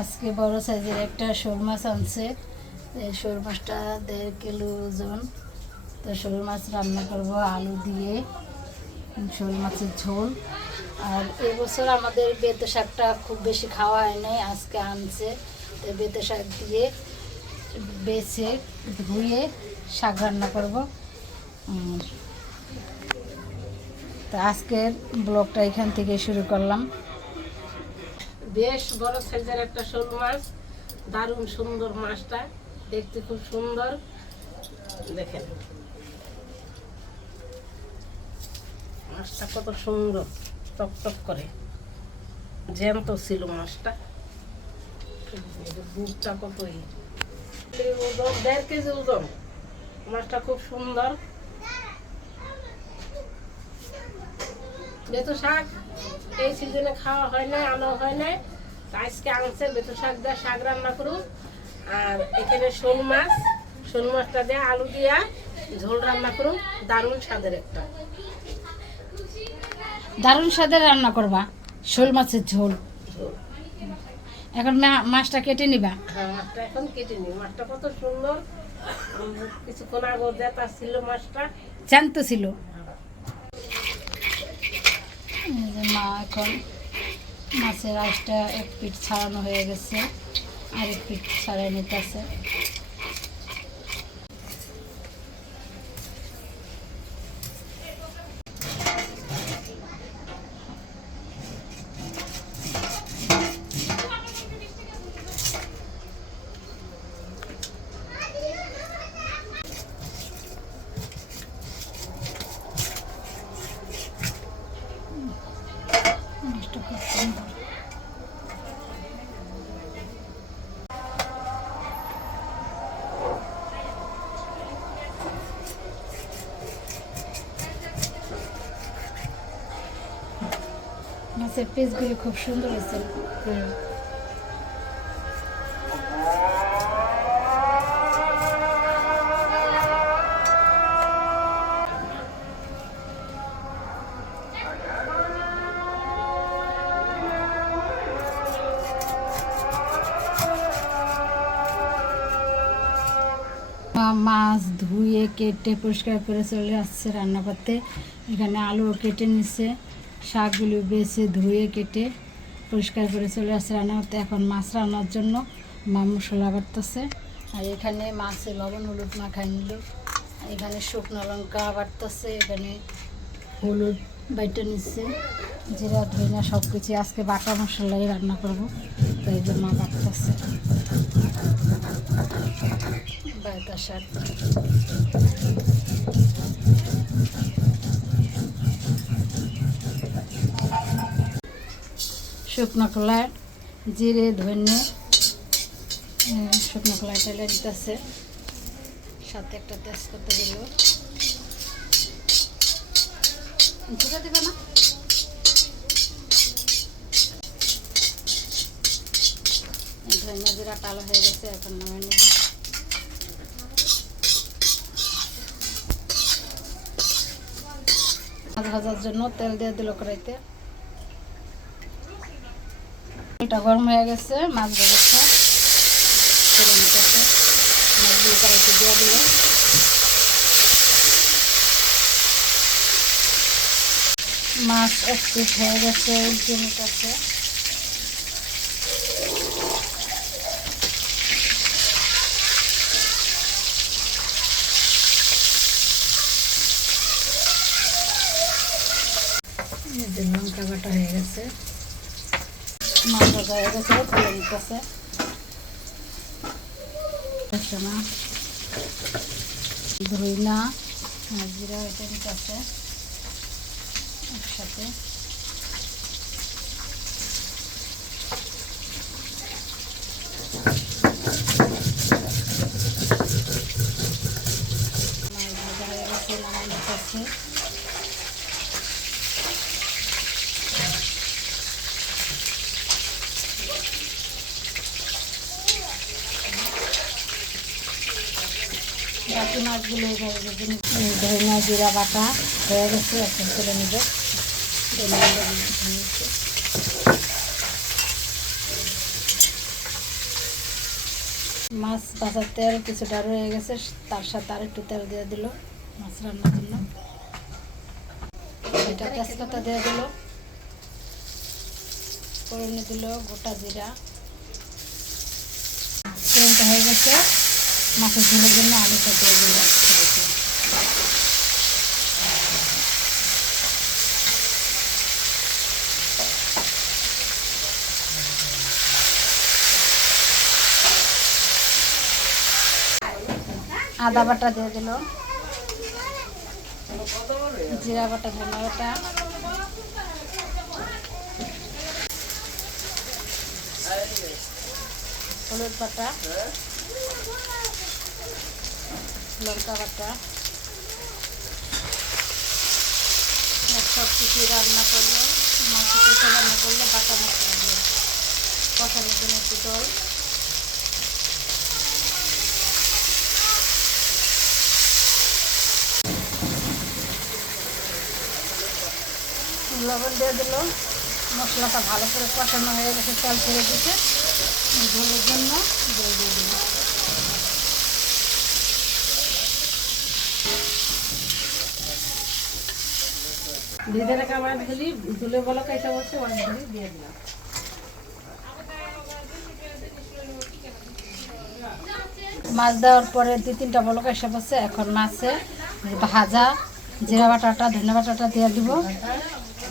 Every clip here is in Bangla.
আজকে বড় সাইজের একটা শোল মাছ আনছে। এই শোল মাছটা 1.5 কিলো ওজন। তো শোল মাছ রান্না করব আলু দিয়ে, শোল মাছের ঝোল। আর এবছর আমাদের বেতে শাকটা খুব বেশি খাওয়া হয় নাই, আজকে আনছে। তো বেতে শাক দিয়ে বেছে ধুয়ে শাক রান্না করব। তো আজকের ব্লগটা এখান থেকে শুরু করলাম। বেশ বড় সাইজের একটা শোল মাছ, দারুণ সুন্দর মাছটা, দেখতে খুব সুন্দর। দেখেন মাছটা কত সুন্দর, টকটক করে, জ্যান্ত ছিল মাছটা। দুধটা কত ওজন, 1.5 কেজি ওজন। মাছটা খুব সুন্দর। বেতো শাক এই সিজনে খাওয়া হয় না, আনা হয় না। আজকে আনছে বেতো শাক দিয়ে শাক রান্না করুন। আর এখানে শোল মাছটা দিয়ে আলু দিয়া ঝোল রান্না করুন, দারুণ স্বাদের একটা। দারুণ স্বাদের রান্না করবা শোল মাছের ঝোল। এখন মাছটা কেটে নিবা। হ্যাঁ, মাছটা এখন কেটে নি। মাছটা কত সুন্দর, কিছুক্ষণ আগে দেতা ছিল মাছটা, জ্যান্ত ছিল। এই যে মা এখন মাছের আঁশটা এক পিঠ ছাড়ানো হয়ে গেছে, আর এক পিঠ ছাড়াই নিতেছে। মাছটা খুব সুন্দর। মাছের পিসগুলো খুব সুন্দর হয়েছে। মাছ ধুয়ে কেটে পরিষ্কার করে চলে আসছে রান্না করতে। এখানে আলু কেটে নিচ্ছে, শাকগুলো বেছে ধুয়ে কেটে পরিষ্কার করে চলে আসছে রান্না করতে। এখন মাছ রান্নার জন্য মা মশলা বাটতেছে। আর এখানে মাছে লবণ হলুদ মাখাই নিল। এখানে শুকনো লঙ্কা বাটতেছে, এখানে হলুদ বাইটা নিচ্ছে, জিরা ধনিয়া সব কিছু আজকে বাটা মশলাই রান্না করব, তাই জন্য বাটতেছে। বাইটা শাক শুকনো কলাই জিরে ধনে শুকনো কলাই টেলে দিতেছে, সাথে একটা তেজপাতা দিল। জিরা দেবে না, ধনিয়া জিরা কালো হয়ে গেছে, এখন নামাই নেব। মাছ ভাজার জন্য তেল দিয়ে দিল কড়াইতে। এটা গরম হয়ে গেছে, মাছ ভাজাটা করে নিতেছে। মাছগুলো কড়াইতে দিয়ে দিল। মাছ এক পিঠ হয়ে গেছে, উল্টে নিতেছে। লঙ্কা বাটা হয়ে গেছে, মাছ ভাজা হয়ে গেছে, তুলে নিতেছে। ধইনা জিরা এটা নিতেছে একসাথে। মাছ ভাজা হয়ে গেছে, নামাই নিতেছে। বাকি মাছগুলো ধনিয়া জিরা বাটা হয়ে গেছে, এখন তুলে নেবে। মাছ ভাজার তেল কিছুটা রয়ে গেছে, তার সাথে আর একটু তেল দিয়ে দিল মাছ রান্নার জন্য। এটা তেজপাতা দিয়ে দিল, ফোড়নে দিল গোটা জিরা। তেলটা হয়ে গেছে, মাছের ঝোলের জন্য আলুটা দিয়ে দিল। আদা বাটা দিয়ে দিল, জিরা বাটা, ধনে বাটা, হলুদ বাটা, লঙ্কা বাটা। সব কিছু রান্না করলে, মাছের পেটে রান্না করলে বাটা মশলা দিয়ে কষানোর জন্য একটু জল, লবণ দিয়ে দিল। মশলাটা ভালো করে কষানো হয়ে গেছে, তেল ছেড়ে দিতে, ঝোলের জন্য জল দিয়ে দিল। ভেজে রাখা মাছগুলি ঝুলে বলক এসে বসে মাছগুলি দিয়ে দিলাম। মাছ দেওয়ার পরে 2-3টা বলক এসে বসে। এখন মাছে ভাজা জিরা বাটাটা, ধনে বাটাটা দিয়ে দিব।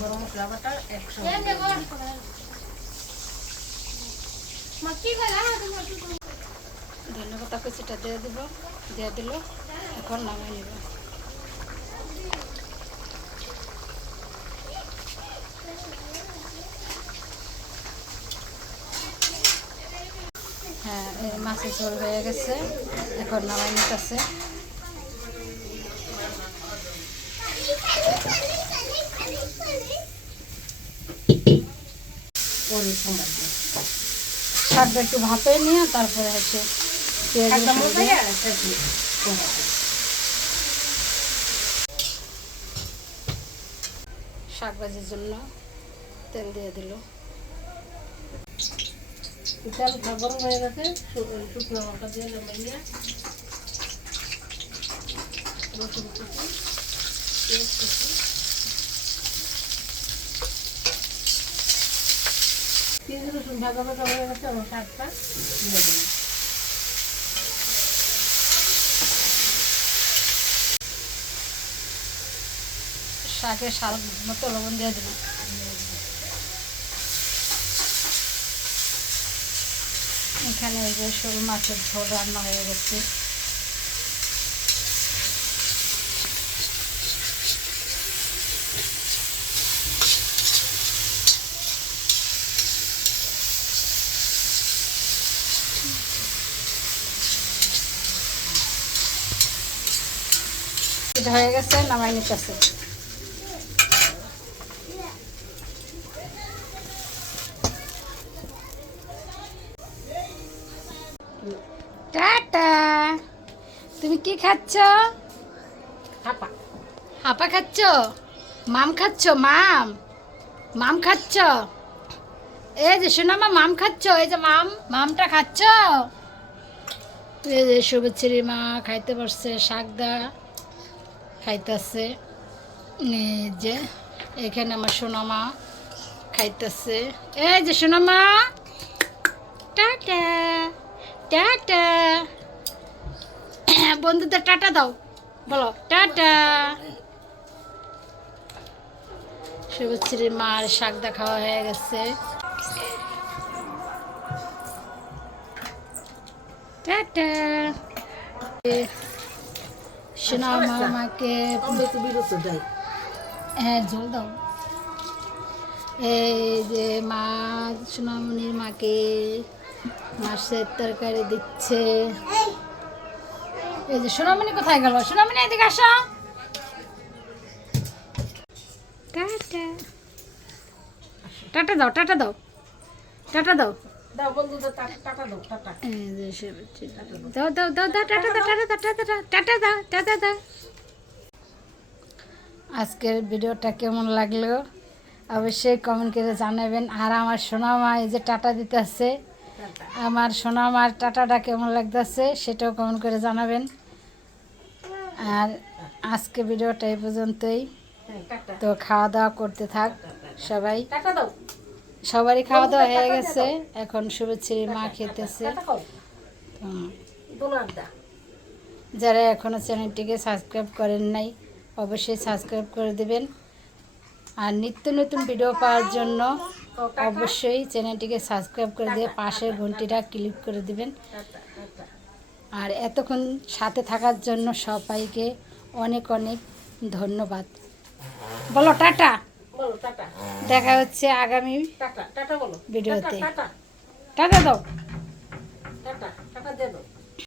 গরম মশলা বাটা 100 ধনে পাতা কুচিটা দিয়ে দিব, দিয়ে দিল। এখন নামিয়ে নিব। হ্যাঁ, এই মাছের ঝোল হয়ে গেছে, এখন নামাই নিতেছে। শাকটা একটু ভাপে নিয়ে তারপরে হচ্ছে পেঁয়াজ রসুন দিয়ে শাক ভাজির জন্য তেল দিয়ে দিল। তেল গরম হয়ে গেছে, শুকনো লঙ্কা দিয়ে নামিয়ে রসুন কুচি, পেঁয়াজ কুচি, পেঁয়াজ রসুন ভাজা ভাজা হয়ে গেছে। আমার শাকটা দিয়ে দিলাম। শাকের স্বাদ মতো লবণ দিয়ে দিল। এখানে এই যে শোল মাছের ঝোল রান্না হয়ে গেছে। এটা হয়ে গেছে, নামাই নিতেছে। টাটা। তুমি কি খাচ্ছ? হাপা হাপা খাচ্ছ? মাম খাচ্ছ? মাম মাম খাচ্ছ? এই যে শোনো মা, মাম খাচ্ছ? এই যে মামটা খাচ্ছ? এই যে শুভেচ্ছিরি মা খাইতে পারছে, শাকদা খাইতেছে। এই যে এখানে আমার সোনামা খাইতেছে। এই যে সোনামা, টাটা টাটা। বন্ধুদের টাটা দাও, বলো টাটা। শুভশ্রীর মার শাকদা খাওয়া হয়ে গেছে। টাটা। সোনামা আমাকে, হ্যাঁ জল দাও। এই যে মা সোনামণির মাকে মাছের তরকারি দিচ্ছে। এই যে সোনামণি কোথায় গেল? সোনামণি এদিকে আসো। টাটা টাটা দাও, টাটা দাও, টাটা দাও। দাও বন্ধুদের টাটা দাও, টাটা। এই যে দাও দাও দাও দাও, টাটা দাও, টাটা দাও, টাটা দাও, টাটা দাও, টাটা দাও। আজকের ভিডিওটা কেমন লাগলো অবশ্যই কমেন্ট করে জানাবেন। আর আমার সোনামা এই যে টাটা দিতেছে, টাটা। আমার সোনা আমার টাটাটা কেমন লাগতেছে সেটাও কমেন্ট করে জানাবেন। আর আজকে ভিডিওটা এই পর্যন্তই। হ্যাঁ, টাটা। তো খাওয়া দাওয়া করতে থাক সবাই। টাটা দাও। সবারই খাওয়া দাওয়া হয়ে গেছে, এখন শুভেচ্ছির মা খেতেছে। টাটা খাও। হুম। দোনার দা। যারা এখনও চ্যানেলটিকে সাবস্ক্রাইব করেন নাই অবশ্যই সাবস্ক্রাইব করে দেবেন। আর নিত্য নতুন ভিডিও পাওয়ার জন্য অবশ্যই চ্যানেলটিকে সাবস্ক্রাইব করে দিয়ে পাশের ঘন্টিটা ক্লিক করে দেবেন। Tata, tata. আর এতক্ষণ সাথে থাকার জন্য সবাইকে অনেক অনেক ধন্যবাদ। বলো টাটা। বলো টাটা। দেখা হচ্ছে আগামী টাটা, টাটা বলো। ভিডিওতে। টাটা, টাটা, টাটা দাও। টাটা, টাটা দিয়ে দাও।